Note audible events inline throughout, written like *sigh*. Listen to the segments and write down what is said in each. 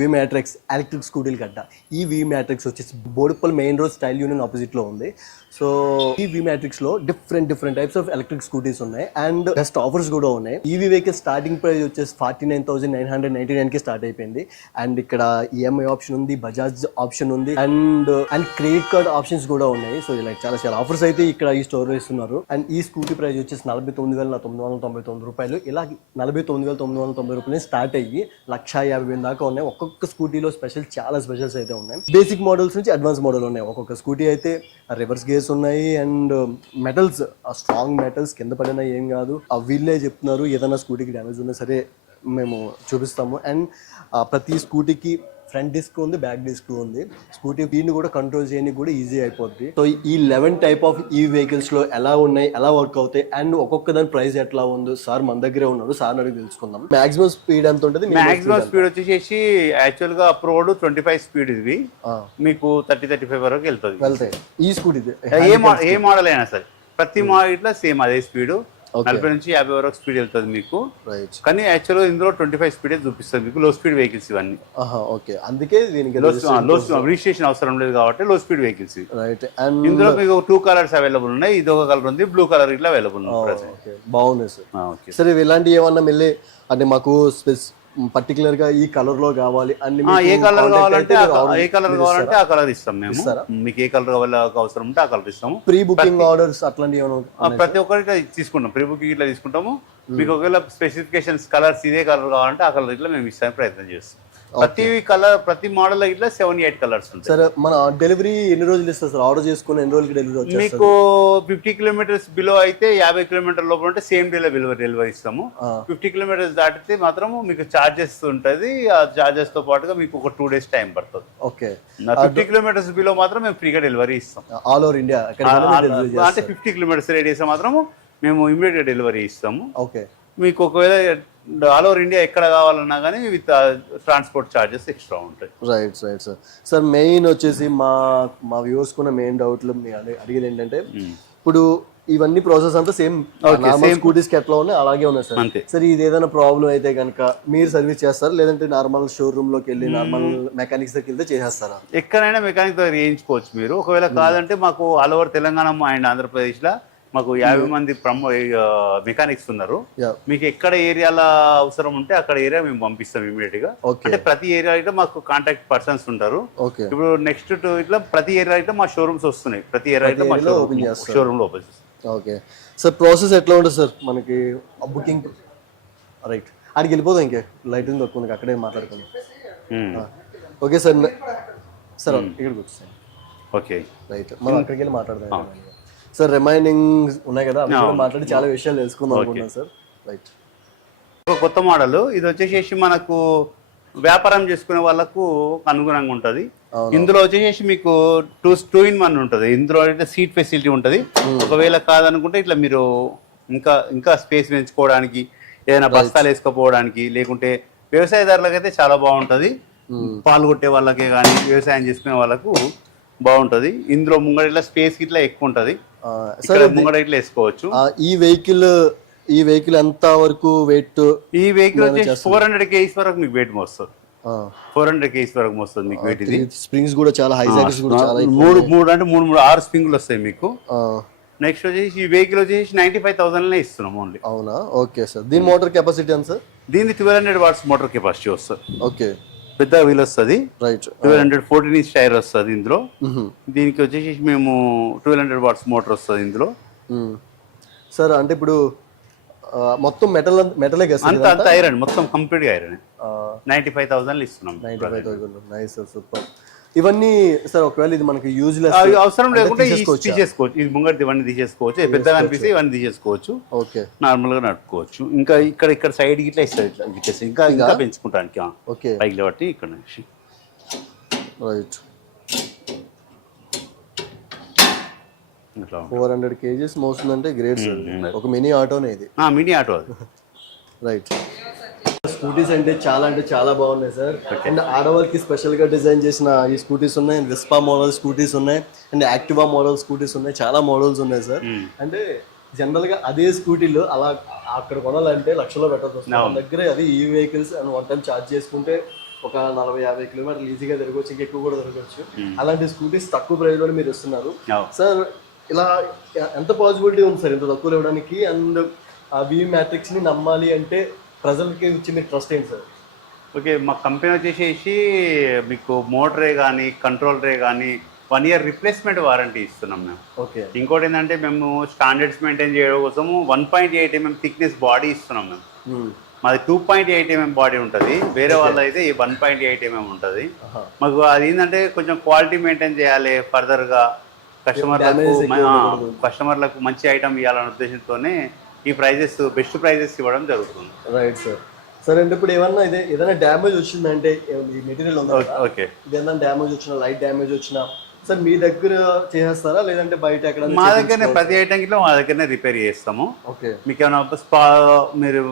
వి matrix electric స్కూటీలు కట్ట. ఈ వి మ్యాట్రిక్స్ వచ్చేసి Boduppal main road style union ఆపోజిట్లో ఉంది. So E V మ్యాట్రిక్స్లో different different types of electric scooties ఉన్నాయి. అండ్ బెస్ట్ ఆఫర్స్ కూడా ఉన్నాయి. ఈవీ వెహికల్ స్టార్టింగ్ ప్రైస్ వచ్చేసి forty nine thousand nine hundred ninety నైన్కి స్టార్ట్ అయిపోయింది. అండ్ ఇక్కడ ఈఎంఐ ఆప్షన్ ఉంది బజాజ్ ఆప్షన్ ఉంది. And and credit card options కూడా ఉన్నాయి. సో ఇలా చాలా చాలా ఆఫర్స్ అయితే ఇక్కడ ఈ స్టోర్ ఇస్తున్నారు. అండ్ ఈ స్కూటీ ప్రైస్ వచ్చేసి నలభై తొమ్మిది వేల తొమ్మిది వందల తొంభై తొమ్మిది రూపాయలు. ఇలా నలభై తొమ్మిది వేల తొమ్మిది వందల తొంభై రూపాయలు స్టార్ట్ అయ్యి లక్ష యాభై వేల దాకా ఉన్నాయి. ఒక్కొక్క స్కూటీలో స్పెషల్ చాలా స్పెషల్స్ అయితే ఉన్నాయి. బేసిక్ మోడల్స్ నుంచి అడ్వాన్స్ మోడల్ ఉన్నాయి. ఒక్కొక్క స్కూటీ అయితే రివర్స్ గేర్స్ ఉన్నాయి అండ్ మెటల్స్ స్ట్రాంగ్ మెటల్స్ కింద పడినా ఏం కాదు. ఆ వీళ్ళే చెప్తున్నారు ఏదైనా స్కూటీకి డ్యామేజ్ ఉన్నా సరే మేము చూపిస్తాము. అండ్ ప్రతి స్కూటీకి ఫ్రంట్ డిస్క్ ఉంది బ్యాక్ డిస్క్ ఉంది. స్కూటీ దీన్ని కూడా కంట్రోల్ చేయడానికి కూడా ఈజీ అయిపోద్ది. సో ఈ లెవెన్ టైప్ ఆఫ్ ఈ వెహికల్స్లో ఎలా ఉన్నాయి ఎలా వర్క్ అవుతాయి అండ్ ఒక్కొక్క దాని ప్రైస్ ఎట్లా ఉందో? సార్ మన దగ్గరే ఉన్నారు. సార్ అడిగి తెలుసుకుందాం. మాక్సిమం స్పీడ్ ఎంత ఉంటుంది? మాక్సిమం స్పీడ్ వచ్చేసి యాక్చువల్గా అప్రోడ్ ట్వంటీ ఫైవ్ స్పీడ్ ఇది. మీకు థర్టీ థర్టీ ఫైవ్ వరకు వెళ్తుంది. వెళ్తాయి. ఈ స్కూటీ ఏ మోడల్ అయినా సరే. ప్రతి మోడల్ ఇట్లా సేమ్ అదే స్పీడ్ నలభై నుంచి యాభై వరకు స్పీడ్ వెళ్తుంది మీకు. రైట్ కానీ యాక్చువల్గా ఇందులో ట్వంటీ ఫైవ్ స్పీడే చూపిస్తుంది మీకు. లో స్పీడ్ వెహికల్స్ ఇవన్నీ. ఓకే. అందుకే దీనికి లో రిజిస్ట్రేషన్ అవసరం లేదు కాబట్టి లో స్పీడ్ వెహికల్స్ రైట్ అండ్ ఇందులో మీకు టూ కలర్స్ అవైలబుల్ ఉన్నాయి. ఇది ఒక కలర్ ఉంది బ్లూ కలర్ ఇట్లా అవైలబుల్ ఉంది ఓకే బాగున్నాయి సార్ సరే ఇవి ఇలాంటివి ఏమన్నా మళ్ళీ అంటే మాకు స్పెస్ పర్టికులర్గా ఈ కలర్లో కావాలి అన్ని ఏ కలర్ కావాలంటే ఏ కలర్ కావాలంటే ఆ కలర్ ఇస్తాం మేము? మీకు ఏ కలర్ కావాలి అవసరం ఉంటే ఆ కలర్ ఇస్తాము. ప్రీ బుకింగ్ ఆర్డర్స్ అట్లాంటివి ప్రతి ఒక్కరికి తీసుకుంటాం. ప్రీ బుకింగ్ ఇట్లా తీసుకుంటాము. మీకు ఒకవేళ స్పెసిఫికేషన్స్ కలర్స్ ఇదే కలర్ కావాలంటే ఆ కలర్ ఇట్లా మేము ఇస్తానికి ప్రయత్నం చేస్తాం. ప్రతి కలర్ ప్రతి మోడల్ ఇట్లా సెవెన్ ఎయిట్ కలర్స్ ఉంటాయి. సరే మన డెలివరీ ఎన్ని రోజులు ఇస్తారు సార్ ఆర్డర్ చేసుకుని ఎన్ని రోజులకి డెలివరీ మీకు ఫిఫ్టీ కిలోమీటర్స్ బిలో అయితే యాభై కిలోమీటర్ లోపల ఉంటే సేమ్ డేలో డెలివరీ డెలివరీ ఇస్తాము. ఫిఫ్టీ కిలోమీటర్స్ దాటితే మాత్రం మీకు చార్జెస్ ఉంటుంది. ఆ చార్జెస్తో పాటుగా మీకు ఒక టూ డేస్ టైం పడుతుంది. ఓకే ఫిఫ్టీ కిలోమీటర్స్ బిలో మాత్రం మేము ఫ్రీగా డెలివరీ ఇస్తాం. ఆల్ ఓవర్ ఇండియా అంటే ఫిఫ్టీ కిలోమీటర్స్ రేడియస్ మాత్రము మేము ఇమీడియట్ డెలివరీ ఇస్తాము. ఓకే మీకు ఒకవేళ ఆల్ ఓవర్ ఇండియా ఎక్కడ కావాలన్నా కానీ విత్ ట్రాన్స్పోర్ట్ ఛార్జెస్ ఎక్స్ట్రా ఉంటాయి right right sir sir main వచ్చేసి మా మా వ్యూవర్స్ కున్న మెయిన్ డౌట్లు అడిగేది ఏంటంటే ఇప్పుడు ఇవన్నీ ప్రాసెస్ అంతా సేమ్ స్కూటీస్కి ఎట్లా ఉన్నాయి? అలాగే ఉన్నాయి సార్. సరే ఇది ఏదైనా ప్రాబ్లం అయితే కనుక మీరు సర్వీస్ చేస్తారా? లేదంటే నార్మల్ షోరూమ్లోకి వెళ్ళి నార్మల్ మెకానిక్స్ దగ్గరికి వెళ్తే చేసేస్తారా? ఎక్కడైనా మెకానిక్ దగ్గర చేయించుకోవచ్చు మీరు. ఒకవేళ కాదంటే మాకు ఆల్ ఓవర్ తెలంగాణ అండ్ ఆంధ్రప్రదేశ్లో మాకు యాభై మంది ప్రమో మెకానిక్స్ ఉన్నారు. మీకు ఎక్కడ ఏరియాలో అవసరం ఉంటే అక్కడ ఏరియా మేము పంపిస్తాం ఇమీడియట్గా. అంటే ప్రతి ఏరియా ఇట్లా మాకు కాంటాక్ట్ పర్సన్స్ ఉంటారు. ఇప్పుడు నెక్స్ట్ ఇట్లా ప్రతి ఏరియా ఇట్లా మా షోరూమ్స్ వస్తున్నాయి. ప్రతి ఏరియా మా. షోరూమ్లో ఓపెన్ ఓకే. సార్ ప్రాసెస్ ఎట్లా ఉంటుంది సార్? మనకి బుకింగ్ రైట్ అక్కడికి వెళ్ళిపోదాం ఇంకే. లైటింగ్ తక్కువ ఉంది అక్కడే మాట్లాడుకుందాం. Hmm. ఓకే సార్ సార్ ఇక్కడ కూర్చోండి ఓకే రైట్ మనం అక్కడికి వెళ్ళి మాట్లాడదాం. సార్ రిమైనింగ్ ఉన్నాయి కదా అవి కూడా మాట్లాడి చాలా విషయాలు తెలుసుకుందాం అనుకుంటున్నాను సార్ రైట్ ఒక కొత్త మోడల్ ఇది వచ్చేసేసి మనకు వ్యాపారం చేసుకునే వాళ్ళకు అనుగుణంగా ఉంటది. ఇందులో వచ్చేసి మీకు టూ టూ ఇన్ వన్ ఉంటుంది. ఇందులో అయితే సీట్ ఫెసిలిటీ ఉంటుంది. ఒకవేళ కాదనుకుంటే ఇట్లా మీరు ఇంకా ఇంకా స్పేస్ పెంచుకోవడానికి ఏదైనా బస్తాలు వేసుకుపోవడానికి లేకుంటే వ్యవసాయదారులకు అయితే చాలా బాగుంటది. పాలు కొట్టే వాళ్ళకే కానీ వ్యవసాయం చేసుకునే వాళ్ళకు బాగుంటది. ఇందులో ముంగడ ఇట్లా స్పేస్ ఇట్లా ఎక్కువ ఉంటది. ముంగడ ఇట్లా వేసుకోవచ్చు. ఈ వెహికల్ ఈ వెహికల్ ఎంత వరకు వెయిట్ ఈ వెహికల్ వచ్చేసి ఫోర్ హండ్రెడ్ కేజీస్ వరకు మీకు వెయిట్ మోస్తుంది. ఫోర్ హండ్రెడ్ కేజీస్ వరకు మోస్తుంది మీకు వెయిట్ ఇది. స్ప్రింగ్స్ కూడా చాలా హై సైకిల్స్ కూడా చాలా మూడు మూడు అంటే మూడు మూడు ఆరు స్ప్రింగులు వస్తాయి మీకు. నెక్స్ట్ వచ్చేసి ఈ వెహికల్ వచ్చేసి నైన్టీ ఫైవ్ థౌసండ్లే ఇస్తున్నాం ఓన్లీ అవునా? ఓకే సార్ దీని మోటార్ కెపాసిటీ ఎంత సార్ దీనికి twelve hundred watts motor capacity వస్తుంది. ఓకే. పెద్ద వీల్ వస్తుంది. Twelve hundred fourteen inch tyre వస్తుంది ఇందులో. దీనికి వచ్చేసి మేము ట్వెల్వ్ హండ్రెడ్ వాట్స్ మోటార్ వస్తుంది ఇందులో. సార్ అంటే ఇప్పుడు మొత్తం మెటల్ మెటలే కదా అంత అంత ఐరన్ మొత్తం కంప్లీట్గా ఐరన్ నైన్టీ ఫైవ్ థౌసండ్లు ఇస్తున్నాం. Ninety five thousand nice sir super ఇవన్నీ సార్ ఒకవేళ ఇది మనకి యూజ్లెస్ అవి అవసరం లేకుంటే ఈ తీసేసుకోవచ్చు? ఇది ముంగటి ఇవన్నీ తీసేసుకోవచ్చు. పెద్దగా అనిపిస్తే ఇవన్నీ తీసేసుకోవచ్చు. ఓకే. నార్మల్గా నడుపుకోవచ్చు. ఇంకా ఇక్కడ ఇక్కడ సైడ్ ఇట్లా ఇస్తారు ఇట్లా ఇచ్చేసి ఇంకా ఇంకా? పెంచుకుంటానికి. ఓకే. పైకి కాబట్టి ఇక్కడ నుంచి. రైట్ ఫోర్ హండ్రెడ్ కేజీస్ మోస్తుందంటే గ్రేట్ సార్ ఒక మినీ ఆటోనే ఇది. మినీ ఆటో అది. *laughs* రైట్ స్కూటీస్ అంటే చాలా అంటే చాలా బాగున్నాయి సార్. అండ్ ఆడవాళ్ళకి స్పెషల్గా డిజైన్ చేసిన ఈ స్కూటీస్ ఉన్నాయి. విస్పా మోడల్ స్కూటీస్ ఉన్నాయి. అండ్ యాక్టివా మోడల్ స్కూటీస్ ఉన్నాయి. చాలా మోడల్స్ ఉన్నాయి సార్. అంటే జనరల్గా అదే స్కూటీలు అలా అక్కడ కొనాలంటే లక్షలో పెట్టాల్సి వస్తుంది మన దగ్గర అది ఈ vehicles and one time charge చేసుకుంటే ఒక నలభై యాభై కిలోమీటర్లు ఈజీగా తిరగవచ్చు ఇంకా ఎక్కువ కూడా తిరగవచ్చు అలాంటి స్కూటీస్ తక్కువ ప్రైస్లో మీరు ఇస్తున్నారు. సార్ ఇలా ఎంత పాసిబిలిటీ ఉంది సార్? ఇంత తక్కువ ఇవ్వడానికి అండ్ ఆ వి మ్యాట్రిక్స్ని నమ్మాలి అంటే ప్రజలకి ఇచ్చి మీరు ట్రస్ట్ ఏంటి సార్? ఓకే మా కంపెనీ వచ్చేసేసి మీకు మోటరే కానీ కంట్రోల్ రే కానీ వన్ ఇయర్ రిప్లేస్మెంట్ వారంటీ ఇస్తున్నాం మేము. ఓకే. ఇంకోటి ఏంటంటే మేము స్టాండర్డ్స్ మెయింటైన్ చేయడం కోసము one point eight mm thickness body ఇస్తున్నాం మేము. మాది two point eight mm body ఉంటుంది. వేరే వాళ్ళ అయితే వన్ పాయింట్ ఎయిట్ ఎంఎం ఉంటుంది. మాకు అది ఏంటంటే కొంచెం క్వాలిటీ మెయింటైన్ చేయాలి ఫర్దర్గా కస్టమర్లకు. కస్టమర్లకు మంచి ఐటమ్ ఇవ్వాలనే ఉద్దేశంతోనే ఈ ప్రైజెస్ బెస్ట్ ప్రైజెస్ ఇవ్వడం జరుగుతుంది. రైట్ సార్ సార్ అంటే ఇప్పుడు ఏమన్నా ఇదే ఏదైనా డ్యామేజ్ వచ్చిందంటే ఈ మెటీరియల్ ఉందా? ఓకే ఏదైనా డ్యామేజ్ వచ్చినా లైట్ డ్యామేజ్ వచ్చినా సార్ మీ దగ్గర చేసేస్తారా? లేదంటే బయట ఎక్కడ మా దగ్గరనే ప్రతి ఐటమ్ కిలో మా దగ్గరనే రిపేర్ చేస్తాము. ఓకే. మీకు ఏమైనా స్పా మీరు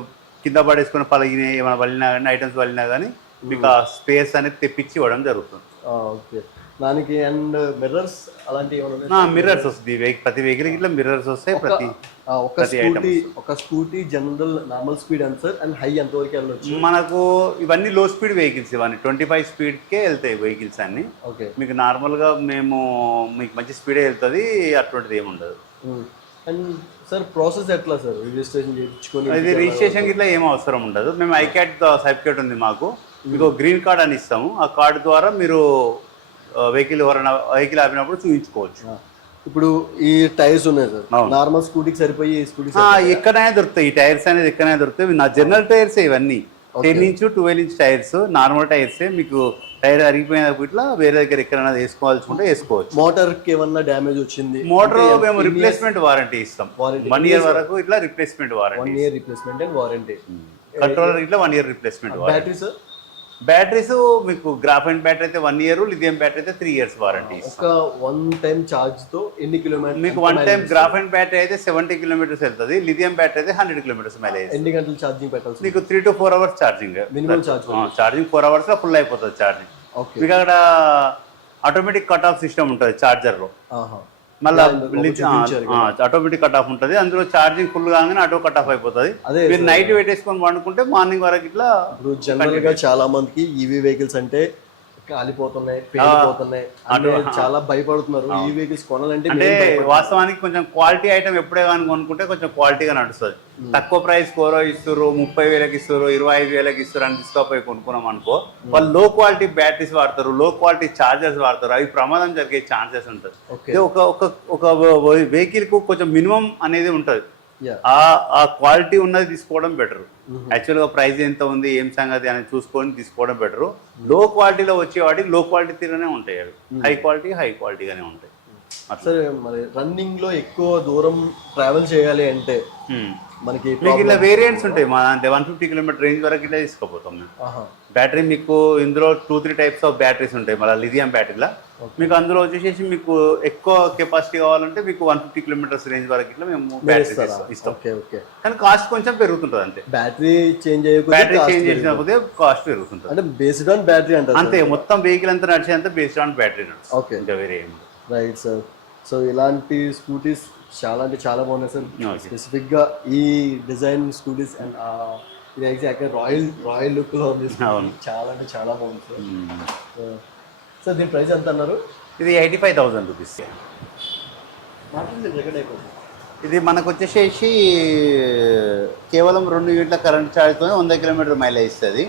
కింద పడేసుకుని పలిగిన ఏమైనా వలినా కానీ ఐటమ్స్ వలినా కానీ మీకు ఆ స్పేస్ అనేది తెప్పించి ఇవ్వడం జరుగుతుంది. ఓకే దానికి అండ్ మిర్రర్స్ అలాంటివి ఏమైనా? మిర్రర్స్ వస్తుంది ప్రతి వెహికల్ ఇట్లా మిర్రర్స్ వస్తాయి ప్రతి ఒక స్కూటీ ఒక స్కూటీ జనరల్ నార్మల్ స్పీడ్ ఎంత సార్ అండ్ హై ఎంత వరకు వెళ్ళొచ్చు? మనకు ఇవన్నీ లో స్పీడ్ వెహికల్స్ ఇవన్నీ. ట్వంటీ ఫైవ్ స్పీడ్కే వెళ్తాయి వెహికల్స్ అన్ని. ఓకే. మీకు నార్మల్గా మేము మీకు మంచి స్పీడే వెళ్తుంది అటువంటిది ఏమి ఉండదు. అండ్ సార్ ప్రాసెస్ ఎట్లా సార్? రిజిస్ట్రేషన్ చేయించుకొని ఇది రిజిస్ట్రేషన్ ఇట్లా ఏం అవసరం ఉండదు. మేము ఐక్యాట్ సర్టిఫికేట్ ఉంది మాకు. మీకు గ్రీన్ కార్డ్ అని ఇస్తాము. ఆ కార్డు ద్వారా మీరు వెహికల్ ఎవరైనా వెహికల్ ఆపినప్పుడు చూపించుకోవచ్చు ఇప్పుడు ఈ టైర్స్ ఉన్నాయి సార్. నార్మల్ స్కూటీకి సరిపోయి ఆ, ఎక్కడైనా దొరుకుతాయి. ఈ టైర్స్ అనేది ఎక్కడైనా దొరుకుతాయి. నా జనరల్ టైర్స్ ఇవన్నీ. Ten inch twelve inch tyres. Normal tyres మీకు టైర్ అరిగిపోయినప్పుడు ఇట్లా వేరే దగ్గర ఎక్కడైనా వేసుకోవాల్సి ఉంటే వేసుకోవచ్చు. మోటార్కి ఏమన్నా డ్యామేజ్ వచ్చింది? మోటార్ మేము రిప్లేస్మెంట్ వారంటీ ఇస్తాం. వన్ ఇయర్ వరకు ఇట్లా replacement one warranty year replacement warranty controller ఇట్లా one year replacement battery sir batteries మీకు గ్రాఫైన్ బ్యాటరీ అయితే వన్ ఇయర్ లిథియం బ్యాటరీ అయితే త్రీ ఇయర్స్ వారంటీ ఒక వన్ టైం ఛార్జ్తో ఎన్ని కిలోమీటర్ మీకు వన్ టైం గ్రాఫైన్ బ్యాటరీ అయితే సెవెంటీ కిలోమీటర్స్ వెళ్తుంది లిథియం బ్యాటరీ అయితే హండ్రెడ్ కిలోమీటర్స్ మైలేజ్ ఎన్ని గంటలు ఛార్జింగ్ పెట్టాల్సి మీకు three to four hours charging minimum charge charging four అవర్స్లో ఫుల్ అయిపోతుంది ఛార్జింగ్ మీకు అక్కడ ఆటోమేటిక్ కట్ ఆఫ్ సిస్టమ్ ఉంటుంది చార్జర్లో ఆహా. మళ్ళీ ఆటోమేటిక్ కట్ ఆఫ్ ఉంటుంది. అందులో ఛార్జింగ్ ఫుల్ కాగానే ఆటో కట్ ఆఫ్ అయిపోతుంది. మీరు నైట్ పెట్టేసుకొని పండుకుంటే మార్నింగ్ వరకు ఇట్లా ఇప్పుడు జనరల్గా చాలా మందికి ఈవీ వెహికల్స్ అంటే కాలిపోతున్నాయి పేలిపోతున్నాయి. చాలా భయపడుతున్నారు. ఈ వెహికల్స్ కొనాలంటే అంటే వాస్తవానికి కొంచెం క్వాలిటీ ఐటమ్ ఎప్పుడే కానీ కొనుక్కుంటే కొంచెం క్వాలిటీగా నడుస్తుంది. తక్కువ ప్రైస్ కోరో ఇస్తారు ముప్పై వేలకి ఇస్తారు ఇరవై ఐదు వేలకి ఇస్తారు అని తీసుకోపోయి కొనుక్కున్నాం అనుకో వాళ్ళు లో క్వాలిటీ బ్యాటరీస్ వాడతారు లో క్వాలిటీ చార్జర్స్ వాడతారు. అవి ప్రమాదం జరిగే ఛాన్సెస్ ఉంటుంది ఒక ఒక ఒక వెహికల్కు కొంచెం మినిమం అనేది ఉంటుంది. ఆ ఆ క్వాలిటీ ఉన్నది తీసుకోవడం బెటర్ యాక్చువల్గా ప్రైస్ ఎంత ఉంది ఏం సంగతి అనేది చూసుకొని తీసుకోవడం బెటర్లో క్వాలిటీలో వచ్చే వాటికి లో క్వాలిటీ ఉంటాయి అవి. హై క్వాలిటీ హై క్వాలిటీగానే ఉంటాయి. అట్లా. సరే మరి రన్నింగ్లో ఎక్కువ దూరం ట్రావెల్ చేయాలి అంటే Hmm. మనకి మీకు ఇలా వేరియంట్స్ ఉంటాయి. మా అంటే వన్ ఫిఫ్టీ కిలోమీటర్ రేంజ్ వరకు ఇట్లా తీసుకుపోతాం మేము. బ్యాటరీ మీకు ఇందులో two three types of batteries ఉంటాయి. మళ్ళీ లిథియం బ్యాటరీలా మీకు అందులో వచ్చేసి మీకు ఎక్కువ కెపాసిటీ కావాలంటే మీకు వన్ ఫిఫ్టీ కిలోమీటర్స్ రేంజ్ వరకు ఇట్లా మేము బ్యాటరీ ఇస్తాం. కానీ కాస్ట్ కొంచెం పెరుగుతుంటుంది అంతే. బ్యాటరీ చేంజ్ బ్యాటరీ చేంజ్ చేసినప్పుడు కాస్ట్ పెరుగుతుంటుంది. అంటే బేస్డ్ ఆన్ బ్యాటరీ అంటారు అంతే మొత్తం వెహికల్ అంతా నడిచేంత బేస్డ్ ఆన్ బ్యాటరీ ఓకే ఇంకా వేరే ఏం లేదు. రైట్ సార్ సో ఇలాంటి స్కూటీస్ చాలా అంటే చాలా బాగున్నాయి సార్ Okay. స్పెసిఫిక్గా ఈ డిజైన్ స్కూటీస్ అండ్ ఇది ఎగ్జాక్ట్ రాయల్ రాయల్ లుక్లో ఉంది. చాలా అంటే చాలా బాగుంది సార్. సార్ దీని ప్రైస్ ఎంత అన్నారు? ఇది ఎయిటీ ఫైవ్ థౌసండ్ రూపీస్. ఇది మనకు వచ్చేసేసి కేవలం రెండు యూనిట్ల కరెంట్ ఛార్జ్తో వంద కిలోమీటర్ మైలేజ్ ఇస్తుంది.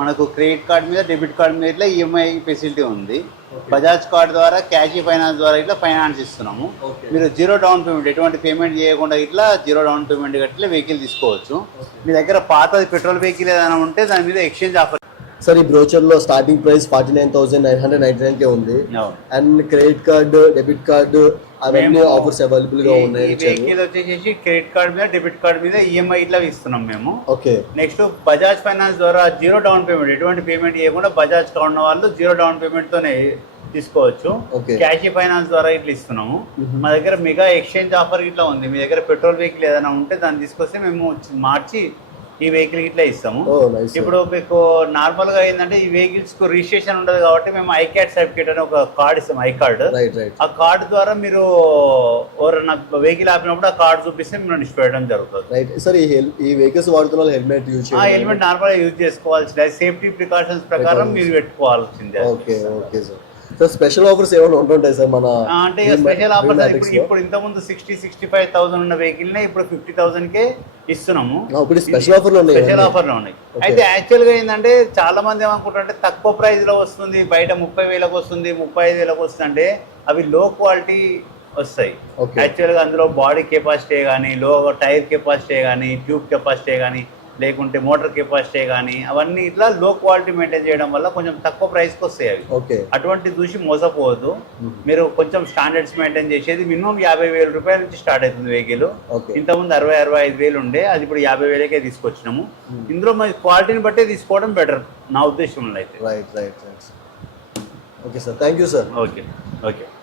మనకు క్రెడిట్ కార్డ్ మీద డెబిట్ కార్డ్ మీద ఇట్లా ఈఎంఐ ఫెసిలిటీ ఉంది. బజాజ్ కార్డ్ ద్వారా క్యాష్ ఫైనాన్స్ ద్వారా ఇట్లా ఫైనాన్స్ ఇస్తున్నాము. మీరు జీరో డౌన్ పేమెంట్ ఎటువంటి పేమెంట్ చేయకుండా ఇట్లా జీరో డౌన్ పేమెంట్ కట్టి వెహికల్ తీసుకోవచ్చు. మీ దగ్గర పాతది పెట్రోల్ వెహికల్ ఏదైనా ఉంటే దాని మీద ఎక్స్చేంజ్ ఆఫర్ సార్ ఈ బ్రోచర్లో starting price forty nine thousand nine hundred ninety nine కే ఉంది. And credit card debit card అవన్నీ ఆఫర్స్ అవైలబుల్గా ఉన్నాయి వెహికల్ వచ్చేసి క్రెడిట్ కార్డ్ మీద డెబిట్ కార్డ్ మీద ఈఎంఐ ఇట్లా ఇస్తున్నాం మేము. ఓకే. నెక్స్ట్ బజాజ్ ఫైనాన్స్ ద్వారా జీరో డౌన్ పేమెంట్ ఎటువంటి పేమెంట్ చేయకుండా బజాజ్ కార్డ్ ఉన్న వాళ్ళు జీరో డౌన్ పేమెంట్ తోనే తీసుకోవచ్చు. క్యాష్ ఫైనాన్స్ ద్వారా ఇట్లా ఇస్తున్నాము. మా దగ్గర మెగా ఎక్స్చేంజ్ ఆఫర్ ఇట్లా ఉంది. మీ దగ్గర పెట్రోల్ వెహికల్ ఏదైనా ఉంటే దాన్ని తీసుకొస్తే మేము మార్చి ఈ వెహికల్ ఇట్లా ఇస్తాము. ఇప్పుడు మీకు నార్మల్గా ఏంటంటే ఈ వెహికల్స్కు రిజిస్ట్రేషన్ ఉండదు కాబట్టి మేము ఐకార్డ్ సర్టిఫికేట్ అని ఒక కార్డ్ ఇస్తాం ఐ కార్డ్ ఆ కార్డు ద్వారా మీరు ఎవరైనా వెహికల్ ఆపినప్పుడు ఆ కార్డు చూపిస్తే మేము ఇష్టపడడం జరుగుతుంది. సార్ ఈ వెహికల్స్ వాడుతున్న హెల్మెట్ యూజ్ ఆ హెల్మెట్ నార్మల్గా యూజ్ చేసుకోవాల్సిందే. సేఫ్టీ ప్రికాషన్స్ ప్రకారం మీరు పెట్టుకోవాల్సిందే. Okay okay sir sir special offers ఏమైనా ఉంటుంటాయి సార్ మన అంటే స్పెషల్ ఆఫర్స్ ఇప్పుడు? ఇప్పుడు ఇంత ముందు సిక్స్టీ సిక్స్టీ ఫైవ్ థౌసండ్ ఉన్న వెహికల్ నే ఇప్పుడు ఫిఫ్టీ థౌసండ్ కే ఇస్తున్నాము ఇప్పుడు స్పెషల్ ఆఫర్లు ఉన్నాయి స్పెషల్ ఆఫర్లు ఉన్నాయి. అయితే యాక్చువల్గా ఏంటంటే చాలా మంది ఏమనుకుంటారంటే తక్కువ ప్రైస్లో వస్తుంది బయట ముప్పై వేలకు వస్తుంది ముప్పై ఐదు వేలకు వస్తుంది అంటే అవి లో క్వాలిటీ వస్తాయి. Okay. యాక్చువల్గా అందులో బాడీ కెపాసిటీ కానీ లో టైర్ కెపాసిటీ కానీ ట్యూబ్ కెపాసిటీ కానీ లేకుంటే మోటార్ కెపాసిటీ కానీ అవన్నీ ఇట్లా లో క్వాలిటీ మెయింటైన్ చేయడం వల్ల కొంచెం తక్కువ ప్రైస్కి వస్తాయి అవి. ఓకే. అటువంటి చూసి మోసపోవద్దు. మీరు కొంచెం స్టాండర్డ్స్ మెయింటైన్ చేసేది మినిమం యాభై వేల రూపాయల నుంచి స్టార్ట్ అవుతుంది వెహికల్ ఓకే. ఇంతకుముందు అరవై అరవై ఐదు వేలు ఉండే అది ఇప్పుడు యాభై వేలకే తీసుకొచ్చినాము. ఇందులో మరి క్వాలిటీని బట్టే తీసుకోవడం బెటర్ నా ఉద్దేశంలో అయితే. Right right right okay sir thank you sir okay okay